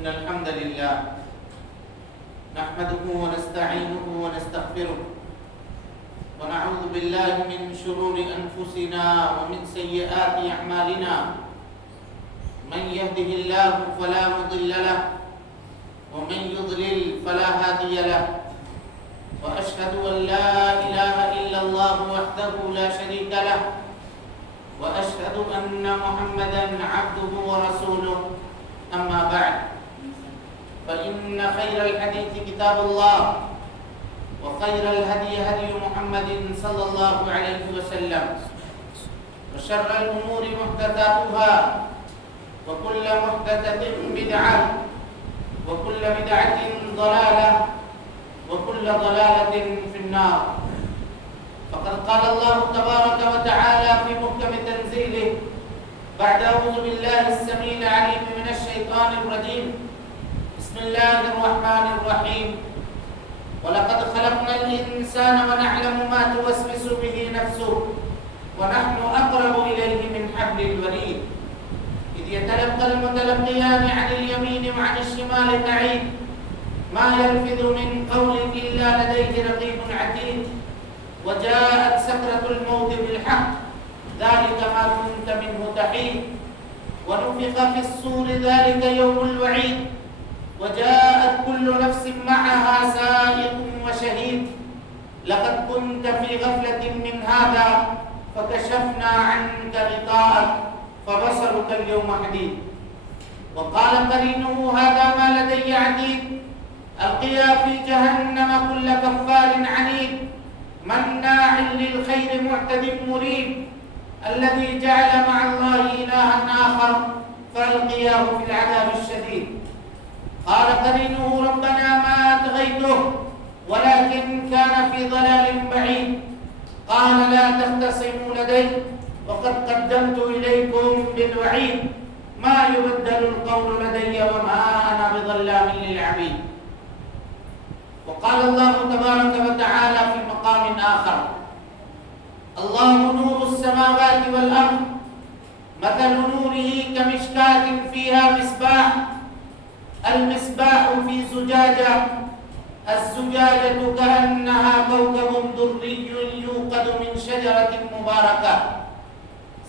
إن الحمد لله نحمده ونستعينه ونستغفره ونعوذ بالله من شرور أنفسنا ومن سيئات أعمالنا من يهده الله فلا مضل له ومن يضلل فلا هادي له وأشهد أن لا إله إلا الله وحده لا شريك له وأشهد أن محمدا عبده ورسوله أما بعد فإن خير الحديث كتاب الله وخير الهدي هدي محمد صلى الله عليه وسلم وشر الأمور محدثاتها وكل محدثة بدعة وكل بدعة ضلالة وكل ضلالة في النار فقد قال الله تبارك وتعالى في محكم تنزيله بعد أعوذ بالله السميع العليم من الشيطان الرجيم بسم الله الرحمن الرحيم ولقد خلقنا الإنسان ونعلم ما توسوس به نفسه ونحن أقرب إليه من حبل الوريد إذ يتلقى المتلقيان عن اليمين وعن الشمال قعيد ما يلفظ من قول إلا لديه رقيب عتيد وجاءت سكرة الموت بالحق ذلك ما كنت منه تحيد ونفخ في الصور ذلك يوم الوعيد وجاءت كل نفس معها سائق وشهيد لقد كنت في غفلة من هذا فكشفنا عنك غطاءك فبصرك اليوم حديد وقال قرينه هذا ما لدي عتيد ألقيا في جهنم كل كفار عنيد مناع للخير معتد مريب الذي جعل مع الله إلها آخر فألقياه في العذاب الشديد قال قرينه ربنا ما أطغيته ولكن كان في ضلال بعيد قال لا تختصموا لدي وقد قدمت إليكم بالوعيد ما يبدل القول لدي وما أنا بظلام للعبيد وقال الله تبارك وتعالى في مقام آخر الله نور السماوات والأرض مثل نوره كمشكاة فيها مصباح المصباح في زجاجة الزجاجة كأنها كوكب دري يوقد من شجرة مباركة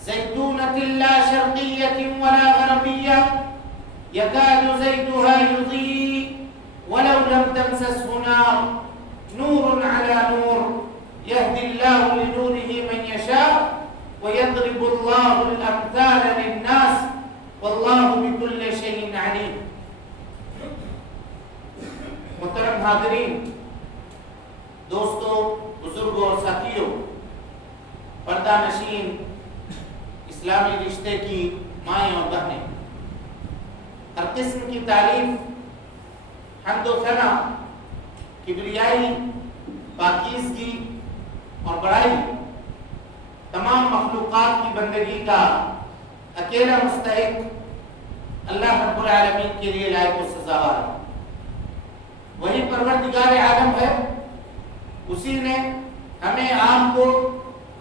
زيتونة لا شرقية ولا غربية يكاد زيتها يضيء ولو لم تمسسه نار نور على نور يهدي الله لنوره من يشاء ويضرب الله الأمثال للناس والله بكل شيء عليم. محترم حاضرین، دوستوں، بزرگوں اور ساتھیوں، پردہ نشین اسلامی رشتے کی مائیں اور بہنیں، ہر قسم کی تعریف، حمد و ثنا، کبریائی، پاکیزگی اور بڑائی تمام مخلوقات کی بندگی کا اکیلا مستحق اللہ رب العالمین کے لیے لائق و سزاوار ہے۔ وہی پروردگار عالم ہے، اسی نے ہمیں آپ کو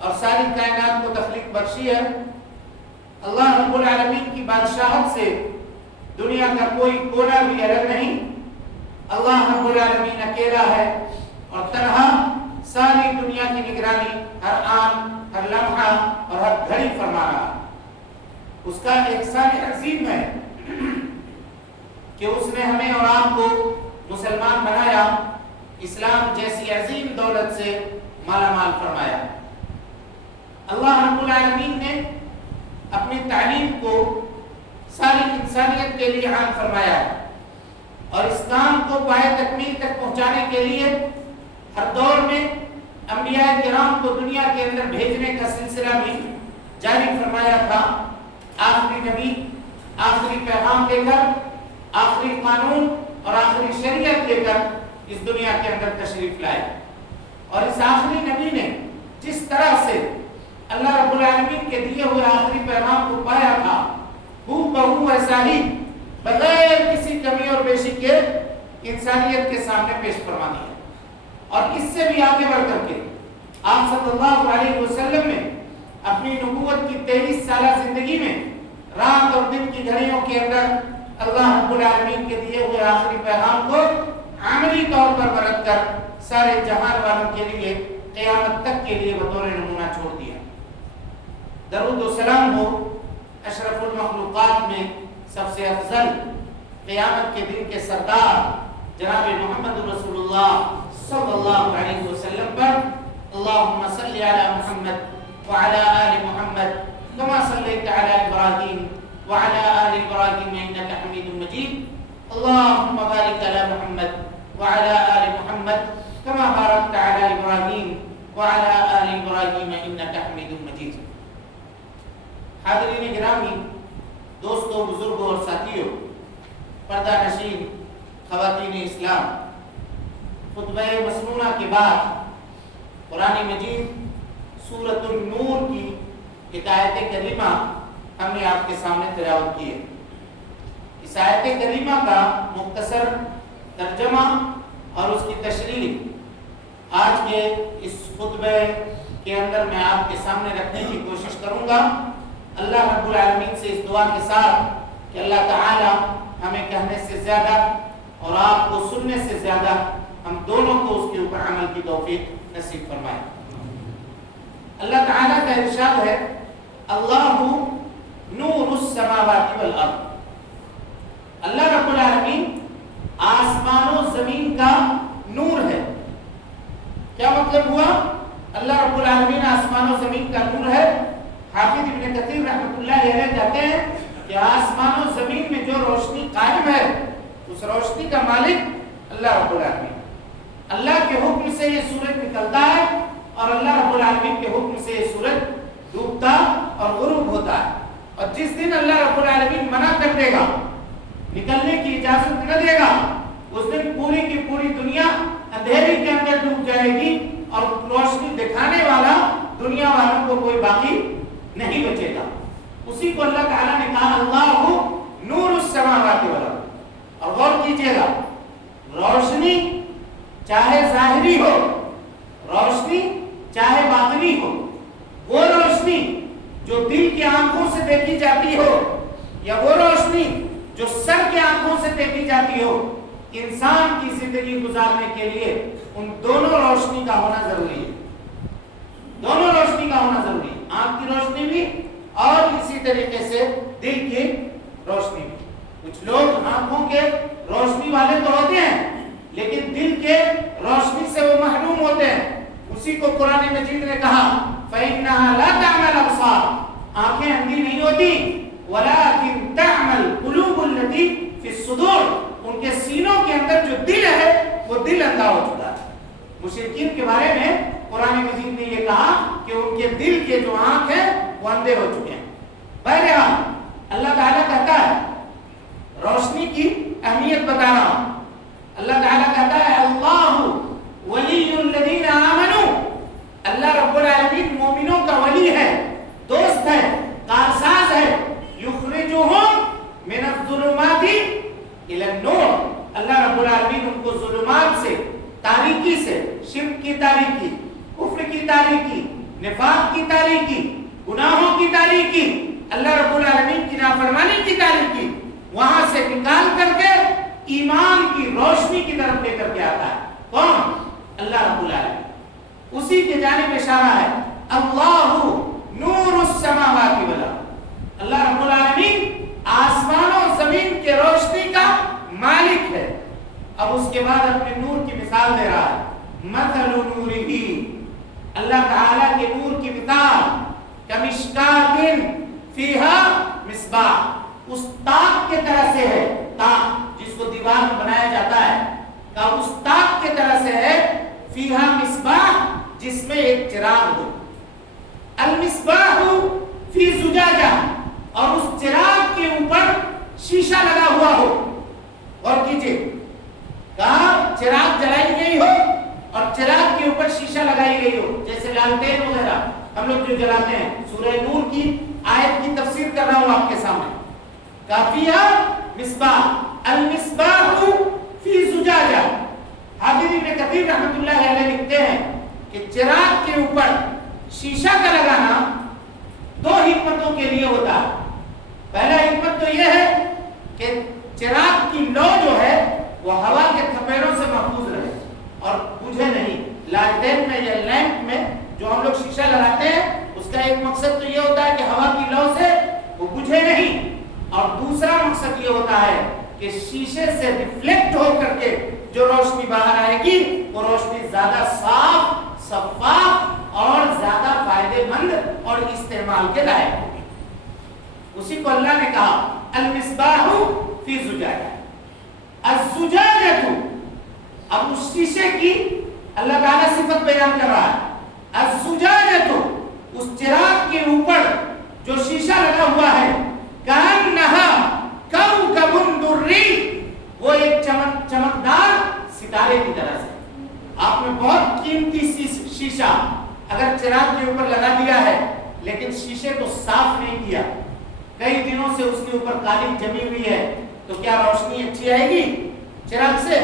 اور ساری کائنات کو تخلیق بخشی ہے۔ اللہ رب العالمین کی بادشاہت سے دنیا کا کوئی کونا بھی الگ نہیں۔ اللہ رب العالمین اکیلا ہے اور تنہا ساری دنیا کی نگرانی ہر آن، ہر لمحہ اور ہر گھڑی فرما رہا ہے۔ اس کا احسان عظیم ہے کہ اس نے ہمیں اور آپ کو مسلمان بنایا، اسلام جیسی عظیم دولت سے مالا مال فرمایا۔ اللہ رب العالمین نے اپنی تعلیم کو ساری انسانیت کے لیے عام فرمایا ہے اور اس کام کو پائے تکمیل تک پہنچانے کے لیے ہر دور میں انبیاء کرام کو دنیا کے اندر بھیجنے کا سلسلہ بھی جاری فرمایا تھا۔ آخری نبی آخری پیغام لے کر، آخری قانون اور آخری شریعت لے کر اس دنیا کے اندر تشریف لائے، اور اس آخری نبی نے جس طرح سے اللہ رب العالمین کے دیے ہوئے آخری پیغام کو پایا تھا، ہو بہو ایسا ہی بغیر کسی کمی اور بیشی کے انسانیت کے سامنے پیش فرما دیا۔ اور اس سے بھی آگے بڑھ کر کے آپ صلی اللہ علیہ وسلم نے اپنی نبوت کی 23 سالہ زندگی میں رات اور دن کی گھڑیوں کے اندر اللہ رب العالمین کے دیے ہوئے آخری پیغام کو عملی طور پر برت کر سارے جہان والوں کے لیے قیامت تک کے لیے بطور نمونہ چھوڑ دیا۔ درود و سلام ہو اشرف المخلوقات میں سب سے افضل، قیامت کے دن کے سردار جناب محمد رسول اللہ صلی اللہ علیہ وسلم پر۔ اللہم صلی علی محمد وعلی آل محمد کما صلیت علی ابراہیم وعلى آل إبراهيم إنك حميد مجيد اللهم بارك على محمد وعلى آل محمد كما باركت على إبراهيم وعلى آل إبراهيم إنك حميد مجيد۔ حاضرین گرامی، دوستوں، بزرگوں اور ساتھیوں، پردہ نشین خواتین اسلام، خطبہ مسنونہ کے بعد قرآن مجید سورۃ النور کی ایک آیت کریمہ ہم نے آپ کے سامنے تلاوت کی ہے۔ اس آیت کریمہ کا مختصر ترجمہ اور اس کی تشریح آج کے اس خطبے کے اندر میں آپ کے سامنے رکھنے کی کوشش کروں گا، اللہ رب العالمین سے اس دعا کے ساتھ کہ اللہ تعالی ہمیں کہنے سے زیادہ اور آپ کو سننے سے زیادہ ہم دونوں کو اس کے اوپر عمل کی توفیق نصیب فرمائے۔ اللہ تعالی کا ارشاد ہے، اللہ نور السماوات والارض، اللہ رب العالمین آسمان و زمین کا نور ہے۔ کیا مطلب ہوا؟ اللہ رب العالمین آسمان و زمین کا نور ہے۔ حافظ ابن کثیر رحمۃ اللہ علیہ کہتے ہیں کہ آسمان و زمین میں جو روشنی قائم ہے اس روشنی کا مالک اللہ رب العالمین۔ اللہ کے حکم سے یہ سورج نکلتا ہے اور اللہ رب العالمین کے حکم سے یہ سورج ڈوبتا اور غروب ہوتا ہے، اور جس دن اللہ رب العالمین منع کر دے گا، نکلنے کی اجازت نہ دے گا، اس دن پوری کی پوری دنیا اندھیری کے اندر ڈوب جائے گی اور روشنی دکھانے والا دنیا والوں کو کوئی باقی نہیں بچے گا۔ اسی کو اللہ تعالیٰ نے کہا اللہ نور السماوات والارض۔ اور غور کیجیے گا، روشنی چاہے ظاہری ہو، روشنی چاہے باطنی ہو، وہ روشنی جو دل کی آنکھوں سے دیکھی جاتی ہو یا وہ روشنی جو سر کے آنکھوں سے دیکھی جاتی ہو، انسان کی زندگی گزارنے کے لیے ان دونوں روشنی کا ہونا ضروری ہے. دونوں روشنی کا ہونا ضروری ہے، آنکھ کی روشنی بھی اور اسی طریقے سے دل کی روشنی بھی. کچھ لوگ آنکھوں کے روشنی والے تو ہوتے ہیں لیکن دل کے روشنی سے وہ محروم ہوتے ہیں. اسی کو قرآن مجید نے کہا فَإِنَّهَا لَا تَعْمَى الْأَبْصَارُ، آنکھیں اندھی نہیں ہوتی، وَلَكِنْ تَعْمَى الْقُلُوبُ الَّتِي فِي الصُّدُورِ، ان کے سینوں کے اندر جو دل ہے وہ دل اندھا ہو چکا ہے. مشرکین کے بارے میں قرآن مجید نے یہ کہا کہ ان کے دل کے جو آنکھ ہیں وہ اندھے ہو چکے ہیں. بہرحال اللہ تعالیٰ کہتا ہے، روشنی کی اہمیت بتا رہا ہوں. اللہ تعالیٰ کہتا ہے اللہ ولی الذین آمنوا، اللہ رب العالمین مومنوں کا ولی ہے، دوست ہے، کارساز ہے. یخرجہم من الظلمات الی النور، اللہ رب العالمین ان کو ظلمات سے، تاریکی سے، شرک کی تاریکی، کفر کی تاریکی، نفاق کی تاریکی، گناہوں کی تاریکی، اللہ رب العالمین کی نافرمانی کی تاریکی، وہاں سے نکال کر کے ایمان کی روشنی کی طرف لے کر کے آتا ہے. کون؟ اللہ رب العالمین. اسی کے جانب اشارہ ہے اللہ نور السماوات والارض، اللہ رب العالمین آسمان و زمین کے روشنی کا مالک ہے. اب اس کے بعد اپنے نور کی مثال دے رہا ہے. مثل نورہ، اللہ تعالیٰ کے نور کی مثال کمشکات فیہا مصباح، اس تاق کے طرح سے ہے. تاق جس کو دیوار میں بنایا جاتا ہے، کا اس تاق کے طرح سے ہے. فیہا مصباح، جس میں ایک چراغ ہو. المصباح فی زجاجہ، اور اس چراغ کے اوپر شیشہ لگا ہوا ہو. اور کیجئے، کہا چراغ جلائی گئی ہو اور چراغ کے اوپر شیشہ لگائی گئی ہو، جیسے لالٹین وغیرہ ہم لوگ جو جلاتے ہیں. سورہ نور کی آیت کی تفسیر کر رہا ہوں آپ کے سامنے. کافیہ مصباح، المصباح فی زجاجہ. حافظ ابن کثیر رحمۃ اللہ علیہ لکھتے ہیں کہ چراغ کے اوپر شیشہ کا لگانا دو حکمتوں کے لیے ہوتا ہے. پہلا حکمت تو یہ ہے کہ چراغ کی لو جو ہے وہ ہوا کے تھپیڑوں سے محفوظ رہے اور بجھے نہیں. لالٹین میں یا لیمپ میں جو ہم لوگ شیشہ لگاتے ہیں اس کا ایک مقصد تو یہ ہوتا ہے کہ ہوا کی لو سے وہ بجھے نہیں، اور دوسرا مقصد یہ ہوتا ہے کہ شیشے سے ریفلیکٹ ہو کر کے جو روشنی باہر آئے گی وہ روشنی زیادہ صاف، شفاف اور زیادہ فائدے مند اور استعمال کے لائق ہوگی. اسی کو اللہ نے کہا المصباح فی زجاجہ. الزجاجہ، اب اس شیشے کی اللہ تعالیٰ صفت بیان کر رہا ہے. الزجاجہ، اس چراغ کے اوپر جو شیشہ لگا ہوا ہے، کأنہا کوکب دری، وہ ایک چمکدار ستارے کی طرح سے. آپ نے بہت قیمتی شیشہ اگر چراغ کے اوپر لگا دیا ہے لیکن شیشے کو صاف نہیں کیا، کئی دنوں سے اس کے اوپر قالین جمی ہوئی ہے، تو کیا روشنی اچھی آئے گی؟ چراغ سے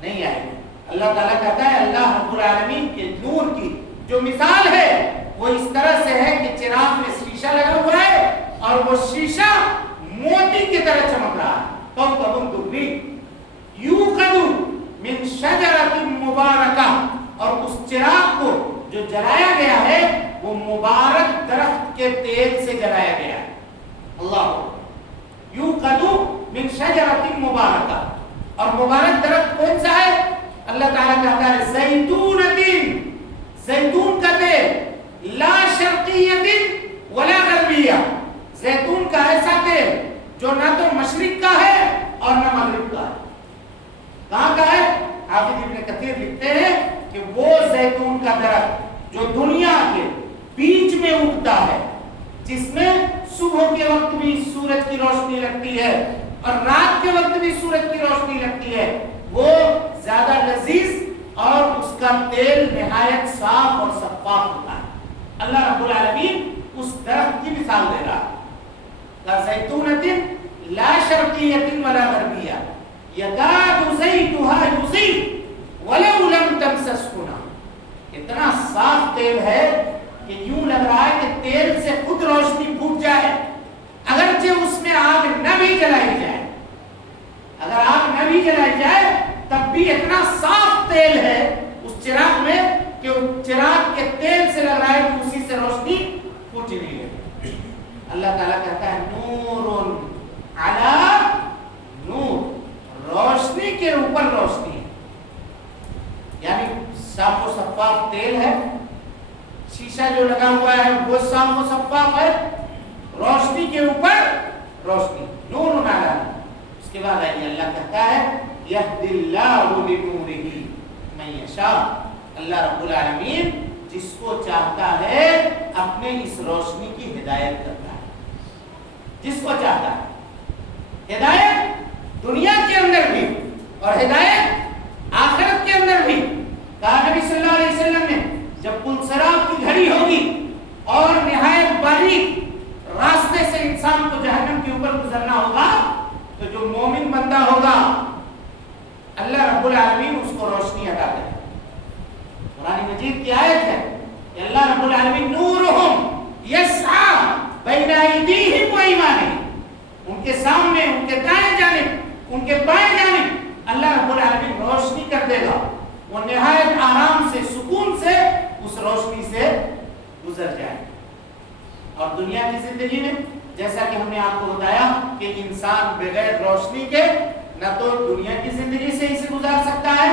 نہیں آئے گی. اللہ تعالیٰ کہتا ہے اللہ رب العالمین کے نور کی جو مثال ہے وہ اس طرح سے ہے کہ چراغ میں شیشہ لگا ہوا ہے اور وہ شیشہ موتی کی طرح چمک رہا ہے. کوکب دری یوقد من شجرۃ مبارکہ، اور اس چراغ کو جو جلایا گیا ہے وہ مبارک درخت کے تیل سے جلایا گیا ہے. اللہ یوقد من شجرۃ مبارکہ، اور مبارک درخت کون سا ہے؟ اللہ تعالیٰ کہتا ہے زیتونۃ، زیتون کا تیل، لا شرقیۃ ولا غربیہ، زیتون کا ایسا تیل جو نہ تو مشرق کا ہے اور نہ مغرب کا ہے. کہاں کا ہے؟ حافظ ابن کثیر لکھتے ہیں کہ وہ زیتون کا درخت جو دنیا کے بیچ میں اگتا ہے، جس میں صبح کے وقت بھی سورج کی روشنی لگتی ہے اور رات کے وقت بھی سورج کی روشنی لگتی ہے، وہ زیادہ لذیذ اور اس کا تیل نہایت صاف اور شفاف ہوتا ہے. اللہ رب العالمین اس درخت کی مثال دے رہا ہے. زیتونۃ لا شرقیۃ ولا غربیہ یکاد زیتها یضیء ولو لم تمسسہ نار. اتنا صاف تیل ہے کہ یوں لگ رہا ہے کہ تیل سے خود روشنی پھوٹ جائے، اگرچہ اس میں آگ نہ بھی جلائی جائے، اگر آگ نہ بھی جلائی جائے تب بھی اتنا صاف تیل ہے اس چراغ میں کہ چراغ کے تیل سے لگ رہا ہے کہ اسی سے روشنی پھوٹ نہیں ہے۔ اللہ تعالیٰ کہتا ہے نور علی نور، روشنی کے اوپر روشنی ہے، یعنی صاف و شفاف تیل ہے، شیشہ جو لگا ہوا ہے وہ صاف و شفاف ہے، روشنی کے اوپر روشنی، نور علی نور۔ اس کے بعد آئیے اللہ کہتا ہے یہدی اللہ لنورہ من یشاء، اللہ رب العالمین جس کو چاہتا ہے اپنے اس روشنی کی ہدایت کرتا ہے، جس کو چاہتا ہے ہدایت دنیا کے اندر بھی اور ہدایت آخرت کے اندر بھی۔ کہا نبی صلی اللہ علیہ وسلم نے جب پلسرات کی گھڑی ہوگی اور نہایت باریک راستے سے انسان کو جہنم کے اوپر گزرنا ہوگا تو جو مومن بندہ ہوگا اللہ رب العالمین اس کو روشنی عطا کرے۔ قرآن مجید کی آیت ہے کہ اللہ رب العالمین نورہم یسعی بین ایدیہم و ایمانہم، ان کے سامنے، ان کے دائیں جانب، ان کے بائیں جانب اللہ رب العالمین روشنی کر دے گا، وہ نہایت آرام سے، سکون سے اس روشنی سے گزر جائے۔ اور دنیا کی زندگی میں جیسا کہ ہم نے آپ کو بتایا کہ انسان بغیر روشنی کے نہ تو دنیا کی زندگی صحیح سے گزار سکتا ہے،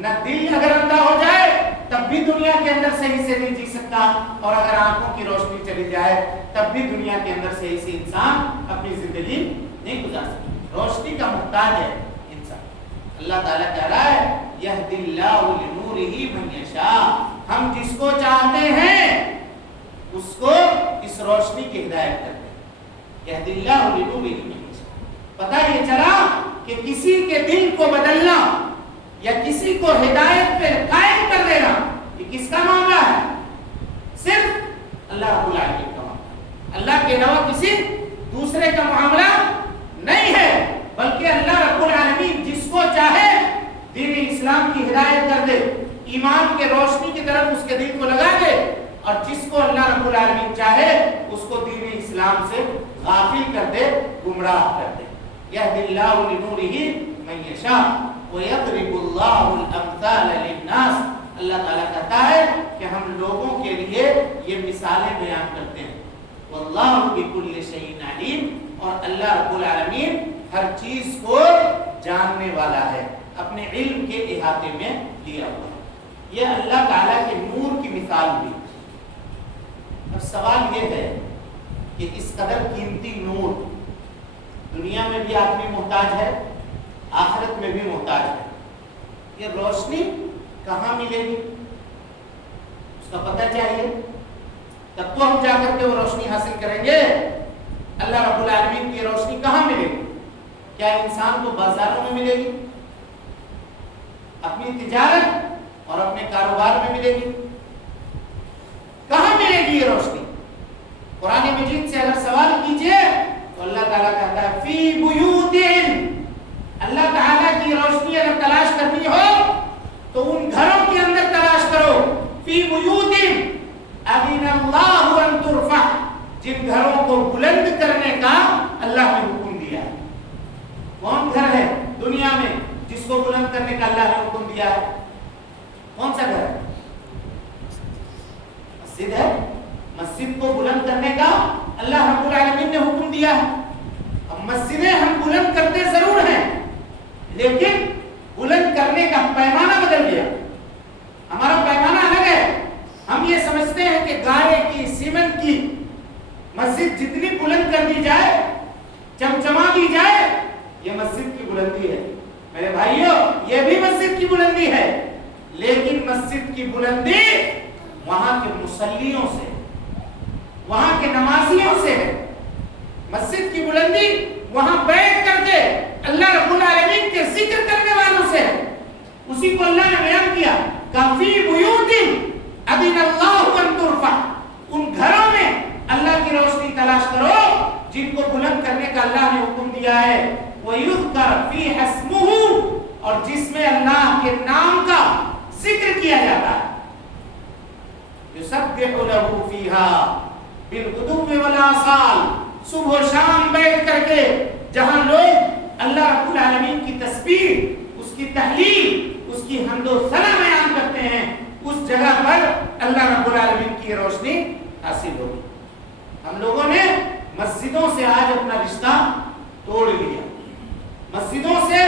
نہ دل اگر اندھا ہو جائے تب بھی دنیا کے اندر صحیح سے نہیں جی سکتا، اور اگر آنکھوں کی روشنی چلی جائے تب بھی دنیا کے اندر صحیح سے انسان اپنی زندگی نہیں گزار سکتا، روشنی کا محتاج ہے انسان۔ اللہ تعالیٰ کہہ رہا ہے یہدی اللہ لنورہ من یشاء، ہم جس کو چاہتے ہیں اس کو اس روشنی کی ہدایت کرتے ہیں، یہدی اللہ لنورہ من یشاء۔ پتہ یہ چلا کہ کسی کے دل کو بدلنا یا کسی کو ہدایت پہ قائم کر دینا یہ کس کا معاملہ ہے؟ صرف اللہ رب العالمین کا معاملہ، اللہ کے علاوہ کسی دوسرے کا معاملہ نہیں ہے، بلکہ اللہ رب العالمین جس کو چاہے دین اسلام کی ہدایت کر دے، ایمان کے روشنی کی طرف اس کے دل کو لگا دے، اور جس کو اللہ رب العالمین چاہے اس کو دین اسلام سے غافل کر دے، گمراہ کر دے۔ یہدی اللہ لنورہ من یشاء وَيَضْرِبُ اللَّهُ الْأَمْثَالَ لِلنَّاسِ، اللہ تعالیٰ کہتا ہے کہ ہم لوگوں کے لیے یہ مثالیں بیان کرتے ہیں۔ وَاللَّهُ بِكُلِّ شَيْءٍ عَلِيمٌ، اور اللہ رب العالمین ہر چیز کو جاننے والا ہے، اپنے علم کے احاطے میں لیا ہوا ہے۔ یہ اللہ تعالیٰ کے نور کی مثال ہوئی۔ اب سوال یہ ہے کہ اس قدر قیمتی نور دنیا میں بھی آدمی محتاج ہے، آخرت میں بھی محتاج ہے، یہ روشنی کہاں ملے گی اس کا پتہ چاہیے، تب تو ہم جا کر کے وہ روشنی حاصل کریں گے۔ اللہ رب العالمین کی روشنی کہاں ملے گی؟ کیا انسان کو بازاروں میں ملے گی، اپنی تجارت اور اپنے کاروبار میں ملے گی؟ کہاں ملے گی یہ روشنی؟ قرآن مجید سے اگر سوال کیجئے تو اللہ تعالیٰ کہتا ہے فی بیوت، اللہ تعالیٰ کی روشنی اگر تلاش کرنی ہو تو ان گھروں کے اندر تلاش کرو، فی بیوت اذن اللہ ان ترفع، جن گھروں کو بلند کرنے کا اللہ نے حکم دیا ہے۔ کون گھر ہے دنیا میں جس کو بلند کرنے کا اللہ نے حکم دیا ہے؟ کون سا گھر ہے؟ مسجد ہے۔ مسجد کو بلند کرنے کا اللہ رب العالمین نے حکم دیا ہے۔ اب مسجدیں ہم بلند کرتے ضرور ہیں لیکن بلند کرنے کا پیمانہ بدل گیا، ہمارا پیمانہ الگ ہے۔ ہم یہ سمجھتے ہیں کہ گارے کی، سیمنٹ کی مسجد جتنی بلند کر دی جائے، چمچما دی جائے، یہ مسجد کی بلندی ہے۔ میرے بھائیوں، یہ بھی مسجد کی بلندی ہے، لیکن مسجد کی بلندی وہاں کے مصلیوں سے، وہاں کے نمازیوں سے ہے۔ مسجد کی بلندی وہاں بیٹھ کر کے اللہ رب العالمین کے ذکر کرنے والوں سے ہے۔ اسی کو اللہ نے بیان کیا کافی بیوت اذن اللہ ان ترفع، ان گھروں میں اللہ کی روشنی تلاش کرو جن کو بلند کرنے کا اللہ نے حکم دیا ہے، وَيُذْكَرْ فِيهَا اسْمُهُ، اور جس میں اللہ کے نام کا ذکر کیا جاتا ہے۔ یسبح لہ فیہا بالغدو والآصال، صبح و شام بیٹھ کر کے جہاں لوگ اللہ رب العالمین کی تسبیح، اس کی تحلیل، اس کی حمد و ثنا بیان کرتے ہیں، اس جگہ پر اللہ رب العالمین کی روشنی حاصل ہوگی۔ ہم لوگوں نے مسجدوں سے آج اپنا رشتہ توڑ لیا، مسجدوں سے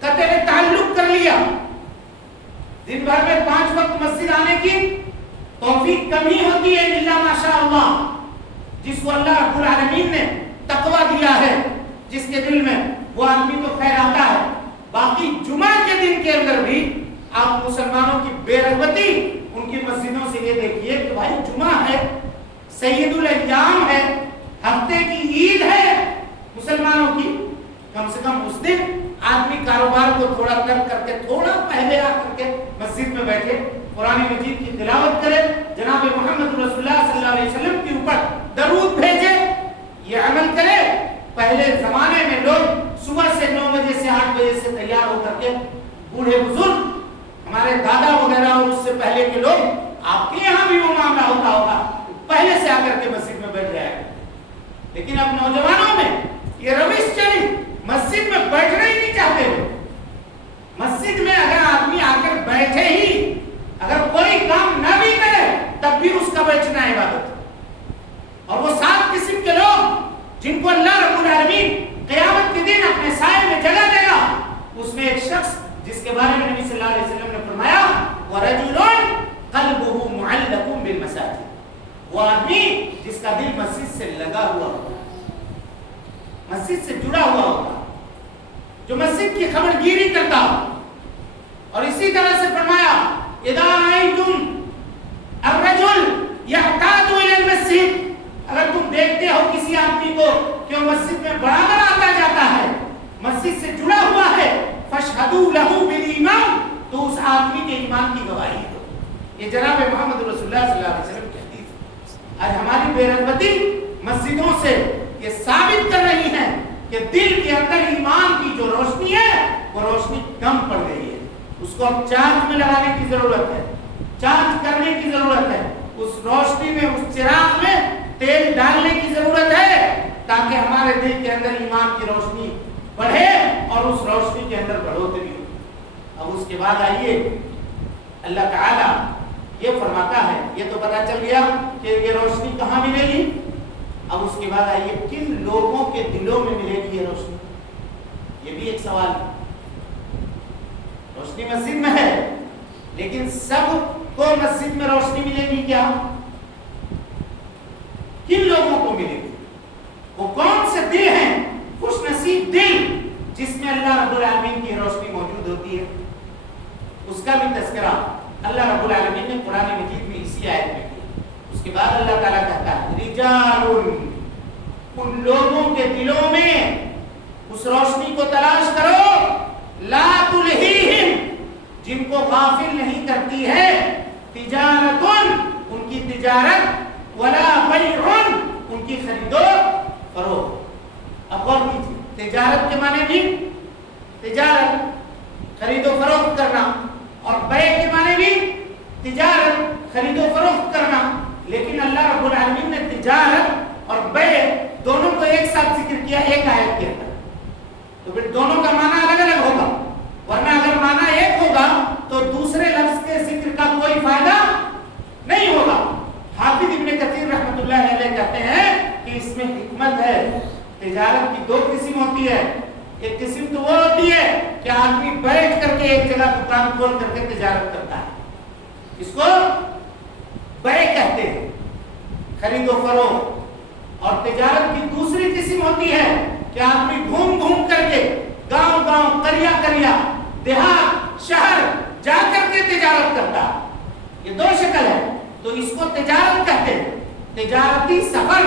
قطع تعلق کر لیا، دن بھر میں 5 وقت مسجد آنے کی توفیق کمی ہوتی ہے الا ماشاء اللہ۔ جس کو اللہ رب العالمین نے تقوی دیا ہے، جس کے دل میں، وہ آدمی تو خیر آتا ہے۔ باقی جمعہ کے دن کے اندر بھی آپ مسلمانوں کی بے رغبتی ان کی مسجدوں سے یہ دیکھیے کہ بھائی جمعہ ہے، سید الایام ہے، ہفتے کی عید ہے مسلمانوں کی، کم سے کم اس دن آدمی کاروبار کو تھوڑا ترک کر کے تھوڑا پہلے آ کر کے مسجد میں بیٹھے، قرآن مجید کی تلاوت کرے، جناب محمد رسول اللہ صلی اللہ علیہ وسلم کے اوپر درود بھیجے، یہ عمل کرے۔ پہلے زمانے میں لوگ صبح سے 9 بجے سے 8 بجے سے تیار ہو کر کے، بوڑھے بزرگ ہمارے دادا وغیرہ اور اس سے پہلے کے لوگ، آپ کے یہاں بھی وہ معاملہ ہوتا ہوگا، پہلے سے آ کر کے مسجد میں بیٹھ جائے۔ لیکن اب نوجوانوں میں یہ روش چلی، مسجد میں بیٹھنا ہی نہیں چاہتے ہو۔ مسجد میں اگر آدمی آ کر بیٹھے ہی، اگر کوئی کام نہ بھی کرے تب بھی اس کا بیٹھنا عبادت۔ اور وہ 7 قسم کے لوگ جن کو اللہ رب العالمین قیامت کے دن اپنے سائے میں جگہ دے گا، اس میں ایک شخص جس کے بارے میں نبی صلی اللہ علیہ وسلم نے فرمایا وَرَجُلٌ قَلْبُهُ مُعَلَّقٌ بِالْمَسَاجِدِ، وہ آدمی جس کا دل مسجد سے لگا ہوا ہوگا، مسجد سے جڑا ہوا ہوگا، جو مسجد کی خبر گیری کرتا ہو۔ اور اسی طرح سے فرمایا اِذَا رَأَيْتُمْ الرَّجُلَ يَحْتَاجُ إِلَى الْمَسْجِدِ، اگر تم دیکھتے ہو کسی آدمی کو کہ وہ مسجد میں برابر آتا جاتا ہے، مسجد سے جڑا ہوا ہے، فَاشْهَدُوا لَهُ بِالْإِيمَانِ، تو اس آدمی کے ایمان کی گواہی دو۔ یہ جناب محمد رسول اللہ صلی اللہ علیہ وسلم کی حدیث ہے۔ آج ہماری بے رغبتی مسجدوں سے یہ ثابت کر رہی ہے کہ دل کے اندر ایمان کی جو روشنی ہے وہ روشنی کم پڑ گئی ہے، اس کو اب چارج میں لگانے کی ضرورت ہے، چارج کرنے کی ضرورت ہے، اس روشنی میں، اس چراغ میں تیل ڈالنے کی ضرورت ہے تاکہ ہمارے دل کے اندر ایمان کی روشنی بڑھے اور اس روشنی کے اندر بڑھوتری ہو۔ اب اس کے بعد آئیے اللہ تعالیٰ یہ فرماتا ہے، یہ تو پتا چل گیا کہ یہ روشنی کہاں ملے گی، اب اس کے بعد آئیے کن لوگوں کے دلوں میں ملے گی یہ روشنی، یہ بھی ایک سوال ہے۔ روشنی مسجد میں ہے لیکن سب کو مسجد میں روشنی ملے گی کیا؟ کن لوگوں کو ملے گی؟ وہ کون سے دل ہیں، خوش نصیب دل جس میں اللہ رب العالمین کی روشنی موجود ہوتی ہے، اس کا بھی تذکرہ اللہ رب العالمین نے قرآن مجید میں اسی آیت میں کیا۔ اس کے بعد اللہ تعالیٰ کہتا ہے رجال، ان لوگوں کے دلوں میں اس روشنی کو تلاش کرو، لا تلہیہم، جن کو غافل نہیں کرتی ہے، تجارت، ان کی تجارت، ولا بیع، ان کی خرید و فروخت۔ اب غور کیجیے، تجارت کے معنی بھی تجارت، خرید و فروخت کرنا، اور بیع کے معنی بھی تجارت، خرید و فروخت کرنا، لیکن اللہ رب العالمین نے تجارت اور بیع دونوں کو ایک ساتھ ذکر کیا ایک آیت کے اندر، تو پھر دونوں کا معنی الگ الگ ہوگا، ورنہ اگر معنی ایک ہوگا تو دوسرے لفظ کے ذکر کا کوئی فائدہ نہیں ہوگا۔ حافظ ابن کثیر رحمۃ اللہ علیہ کہتے ہیں کہ اس میں حکمت ہے۔ تجارت کی 2 قسم ہوتی ہے، ایک قسم تو وہ ہوتی ہے کہ آدمی بیٹھ کر کے ایک جگہ دکان کھول کر کے تجارت کرتا ہے، اس کو بیع کہتے ہیں، خرید و فروخت۔ اور تجارت کی دوسری قسم ہوتی ہے کہ آدمی گھوم گھوم کر کے گاؤں گاؤں، قریہ قریہ، دیہات، شہر جا کر کے تجارت کرتا ہے۔ یہ 2 شکل ہے، تو اس کو تجارت کہتے ہیں۔ تجارتی سفر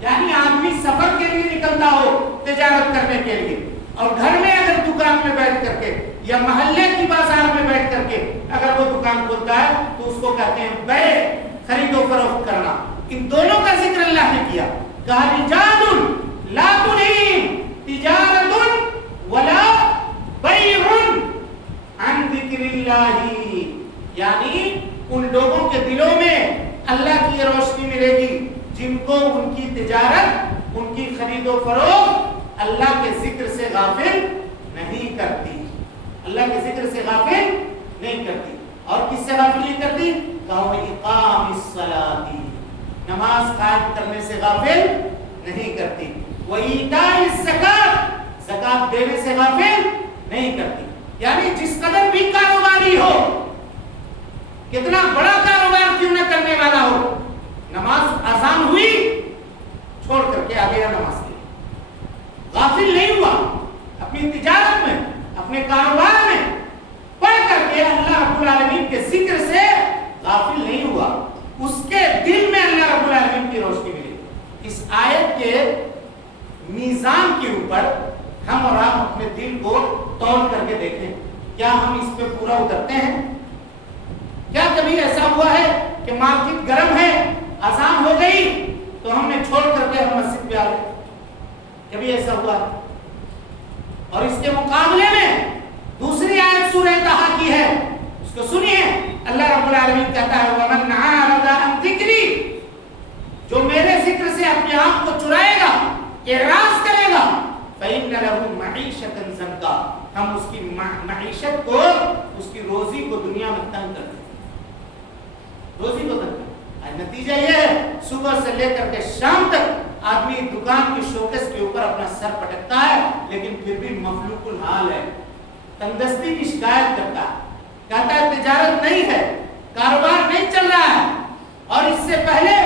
یعنی آدمی سفر کے لیے نکلتا ہو تجارت کرنے کے لیے، اور گھر میں اگر دکان میں بیٹھ کر کے یا محلے کی بازار میں بیٹھ کر کے اگر وہ دکان کھولتا ہے تو اس کو کہتے ہیں بیع، خرید و فروخت کرنا۔ ان دونوں کا ذکر اللہ نے کیا، کہا رجال لا تلہیہم تجارت ولا بیع عن ذکر اللہ، یعنی ان لوگوں کے دلوں میں اللہ کے ذکر سے غافل نہیں کرتی، اللہ کے ذکر سے غافل نہیں کرتی۔ اور کس سے غافل نہیں کرتی؟ اقام الصلاۃ، نماز قائم کرنے سے غافل نہیں کرتی، وایتاء الزکات، زکات دینے سے غافل نہیں کرتی۔ یعنی جس قدر بھی کاروباری ہو، کتنا بڑا کاروبار کیوں نہ کرنے والا ہو، نماز اذان ہوئی چھوڑ کر کے آ گیا نماز کے لیے، غافل نہیں ہوا، اپنی تجارت میں، اپنے کاروبار میں پڑھ کر کے اللہ رب العالمین کے ذکر سے غافل نہیں ہوا، اس کے دل میں اللہ رب العالمین کی روشنی ملی۔ اس آیت کے میزان کے اوپر ہم اور آپ اپنے دل کو تول کر کے دیکھیں، کیا ہم اس پہ پورا اترتے ہیں؟ کیا کبھی ایسا ہوا ہے کہ مارکیٹ گرم ہے، اذان ہو گئی تو ہم نے چھوڑ کر کے ہم مسجد پہ آ گئے؟ کبھی ایسا ہوا؟ اور اس کے مقابلے میں دوسری آیت سورہ طٰہٰ کی ہے، اس کو سنیے، اللہ رب العالمین کہتا ہے وَمَنْ أَعْرَضَ عَنْ ذِكْرِي، جو میرے ذکر سے اپنے آپ کو چرائے گا، اعراض کرے گا، فَإِنَّ لَهُ مَعِيشَةً ضَنْكًا، ہم اس کی معیشت کو، اس کی روزی کو دنیا میں تنگ کر دیں، روزی کو تنگ کر دیں۔ نتیجہ یہ ہے صبح سے لے کر کے شام تک آدمی دکان کی شوکیس کے اوپر اپنا سر پٹکتا ہے، لیکن پھر بھی مفلوق الحال ہے، تندرستی کی شکایت کرتا ہے، کہتا ہے تجارت نہیں ہے، کاروبار نہیں چل رہا ہے۔ اور اس سے پہلے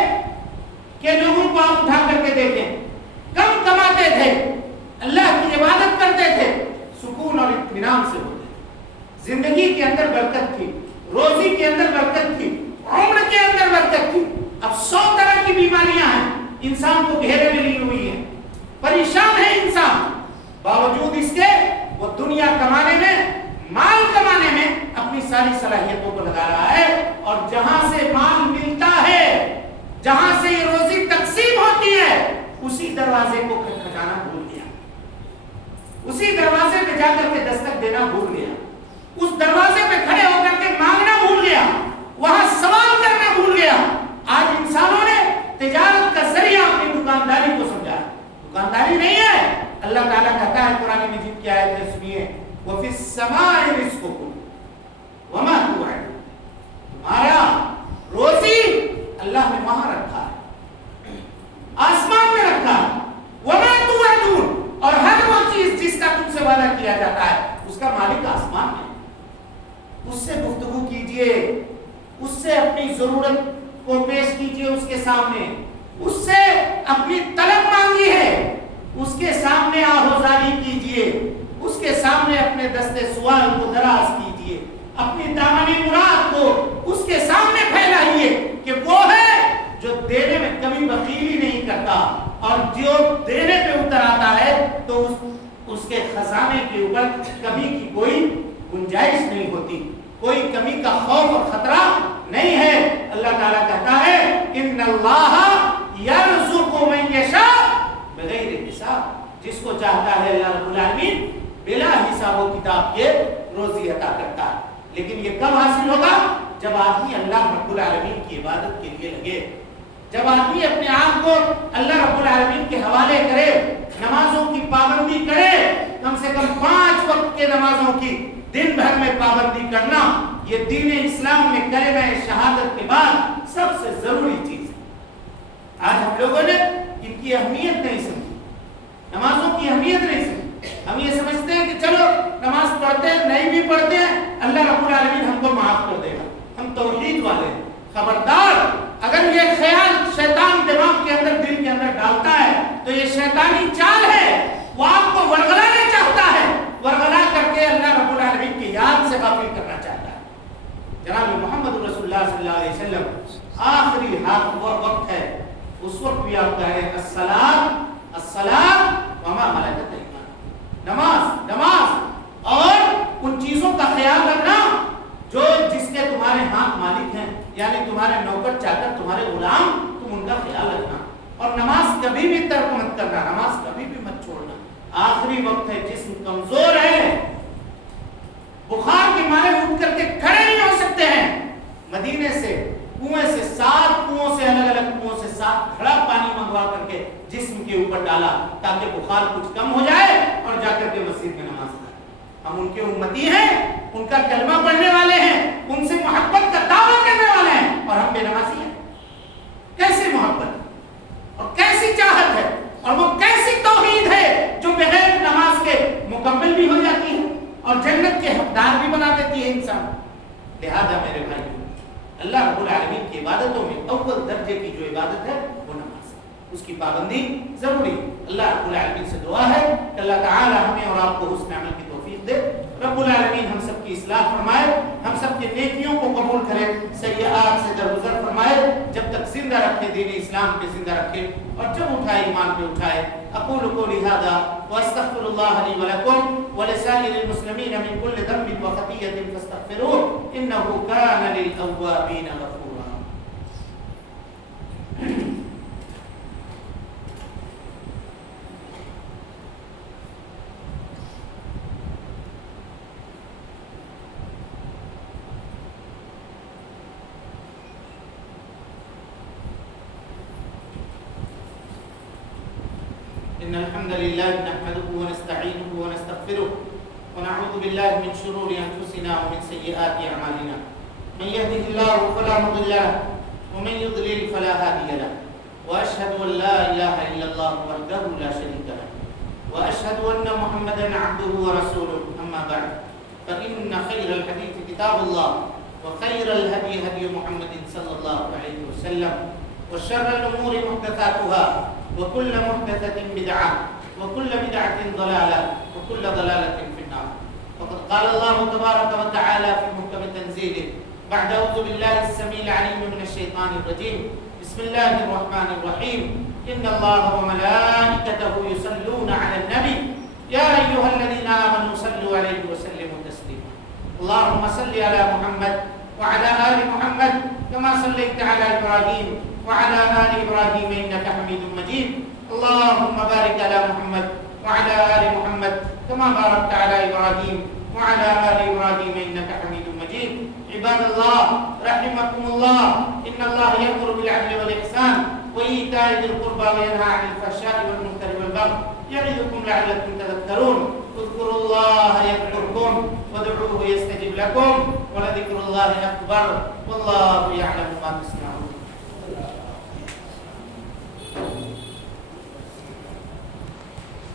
کہ لوگوں کو آپ اٹھا کر کے دیکھیں، کم کماتے تھے، اللہ کی عبادت کرتے تھے، سکون اور اطمینان سے ہوتے، زندگی کے اندر برکت تھی، روزی کے اندر برکت تھی، عمر کے اندر برکت تھی۔ اب 100 طرح کی بیماریاں ہیں، انسان کو گھیرے میں لی ہوئی ہیں، پریشان ہے انسان، باوجود اس کے وہ دنیا کمانے میں، مال کمانے میں اپنی ساری صلاحیتوں کو لگا رہا ہے، اور جہاں سے مال ملتا ہے، جہاں سے یہ روزی تقسیم ہوتی ہے، اسی دروازے کو کھٹکھٹانا بھول گیا، اسی دروازے پہ جا کر کے دستک دینا بھول گیا، اس دروازے پہ کھڑے ہو کر کے مانگنا بھول گیا، وہاں سوال کرنا بھول گیا۔ آج انسانوں نے تجارت کا ذریعہ اپنی دکانداری کو سمجھا، دکانداری نہیں ہے۔ اللہ تعالیٰ کہتا ہے قرآن مجید کی آیت ہے، سنیے، وَفِي السَّمَاءِ رِزْقُكُمْ وَمَا تُوعَدُونَ، تمہارا روزی اللہ نے وہاں رکھا ہے، آسمان میں رکھا ہے، وَمَا تُوعَدُونَ، اور ہر وہ چیز جس کا تم سے وعدہ کیا جاتا ہے اس کا مالک آسمان ہے۔ اس سے گفتگو کیجئے، اس سے اپنی ضرورت کو پیش کیجئے اس کے سامنے، اس سے اپنی طلب مانگی ہے، اس کے سامنے آہوزاری کیجئے، اس کے سامنے اپنے دستے سوال کو دراز کیجئے، اپنی دامن مراد کو اس کے سامنے پھیلائیے کہ وہ ہے جو دینے میں کبھی بخیلی نہیں کرتا، اور جو دینے پہ اتر آتا ہے تو اس کے خزانے کے اوپر کبھی کی کوئی گنجائش نہیں ہوتی، کوئی کمی کا خوف اور خطرہ نہیں ہے۔ اللہ تعالیٰ کہتا ہے ان اللہ یرزق من یشاء بغیر حساب، جس کو چاہتا ہے اللہ رب العالمین بلا حساب و کتاب کے روزی عطا کرتا ہے۔ لیکن یہ کب حاصل ہوگا؟ جب آدمی اللہ رب العالمین کی عبادت کے لیے لگے، جب آدمی اپنے آپ کو اللہ رب العالمین کے حوالے کرے، نمازوں کی پابندی کرے، کم سے کم 5 وقت کے نمازوں کی دن بھر میں پابندی کرنا، یہ دین اسلام میں کلمہ شہادت کے بعد سب سے ضروری چیز ہے۔ آج ہم لوگوں نے ان کی اہمیت نہیں سمجھی، نمازوں کی اہمیت نہیں سمجھی۔ ہم یہ سمجھتے ہیں کہ چلو نماز پڑھتے ہیں، نہیں بھی پڑھتے ہیں، اللہ رب العالمین ہم کو معاف کر دے گا، ہم توحید والے ہیں۔ خبردار، اگر یہ خیال شیطان دماغ کے اندر، دل کے اندر ڈالتا ہے تو یہ شیطانی چال ہے، وہ آپ کو ورغلانا چاہتا ہے، ورغلا کر کے اللہ رب العالمین کی یاد سے غافل کرنا چاہتا ہے۔ جناب محمد رسول اللہ صلی اللہ علیہ وسلم آخری وقت ہے، اس وقت بھی آپ کہہ رہے ہیں الصلاۃ الصلاۃ وما ملکت ایمانکم، نماز نماز، اور ان چیزوں کا خیال رکھنا جو جس کے تمہارے ہاتھ مالک ہیں، یعنی تمہارے نوکر چاکر، تمہارے غلام، تم ان کا خیال رکھنا، اور نماز کبھی بھی ترک مت کرنا، نماز کبھی بھی مت چھوڑنا۔ آخری وقت ہے، جسم کمزور ہے، بخار کے مارے اٹھ کر کے کھڑے نہیں ہو سکتے ہیں، مدینے سے کنویں سے 7 کنویں سے، الگ الگ کنویں سے 7 گھڑا پانی منگوا کر کے جسم کے اوپر ڈالا تاکہ بخار کچھ کم ہو جائے اور جا کر کے مسجد میں نماز پڑھیں. ہم ان کے امتی ہیں, ان کا کلمہ پڑھنے والے ہیں, ان سے محبت کا دعویٰ کرنے والے ہیں, اور ہم بے نمازی ہیں. کیسے محبت اور کیسی چاہت ہے, اور وہ کیسی توحید ہے جو بغیر نماز کے مکمل بھی ہو جاتی ہے اور جنت کے حقدار بھی بنا دیتی ہے انسان. لہذا میرے بھائی, اللہ رب العالمین کی عبادتوں میں اول درجے کی جو عبادت ہے وہ نماز ہے, اس کی پابندی ضروری ہے. اللہ رب العالمین سے دعا ہے کہ اللہ تعالی ہمیں اور آپ کو حسن عمل کی توفیق دے. رب العالمین ہم سب کی اصلاح فرمائے, ہم سب کی نیکیوں کو قبول کرے, سیئات سے درگزر فرمائے, جب تک زندہ رکھے دین اسلام پہ زندہ رکھے, اور جب اٹھائے ایمان پہ اٹھائے. اقول قولی ھذا واستغفر اللہ لی ولکم ولسائر المسلمین من کل ذنب وخطیۃ فاستغفروہ انہ کان للأوابین غفورا. إن الحمد لله نحمده ونستعينه ونستغفره ونعوذ بالله من شرور أنفسنا ومن سيئات أعمالنا. من يهده الله فلا مضل له ومن يضلل فلا هادي له. وأشهد أن لا إله إلا الله وحده لا شريك له وأشهد أن محمدا عبده ورسوله. أما بعد فإن خير الحديث كتاب الله وخير الهدي هدي محمد صلى الله عليه وسلم وشر الأمور محدثاتها وكل محدثة بدعة وكل بدعة ضلالة وكل ضلالة في النار. فقد قال الله تبارك وتعالى في محكم تنزيله بعد أعوذ بالله السميع العليم من الشيطان الرجيم بسم الله الرحمن الرحيم إن الله وملائكته يصلون على النبي يا أيها الذين آمنوا صلوا عليه وسلموا تسليما. اللهم صل على محمد وعلى آل محمد كما صليت على إبراهيم وعلى آل إبراهيم إنك حميد مجيد. اللهم بارك على محمد وعلى آل محمد كما باركت على إبراهيم وعلى آل إبراهيم إنك حميد مجيد. عباد الله رحمكم الله, إن الله يأمر بالعدل والإحسان وإيتاء ذي القربى وينهى عن الفحشاء والمنكر والبغي يعظكم لعلكم تذكرون. اذكروا الله يذكركم وادعوه يستجب لكم ولذكر الله أكبر والله يعلم ما تصنعون.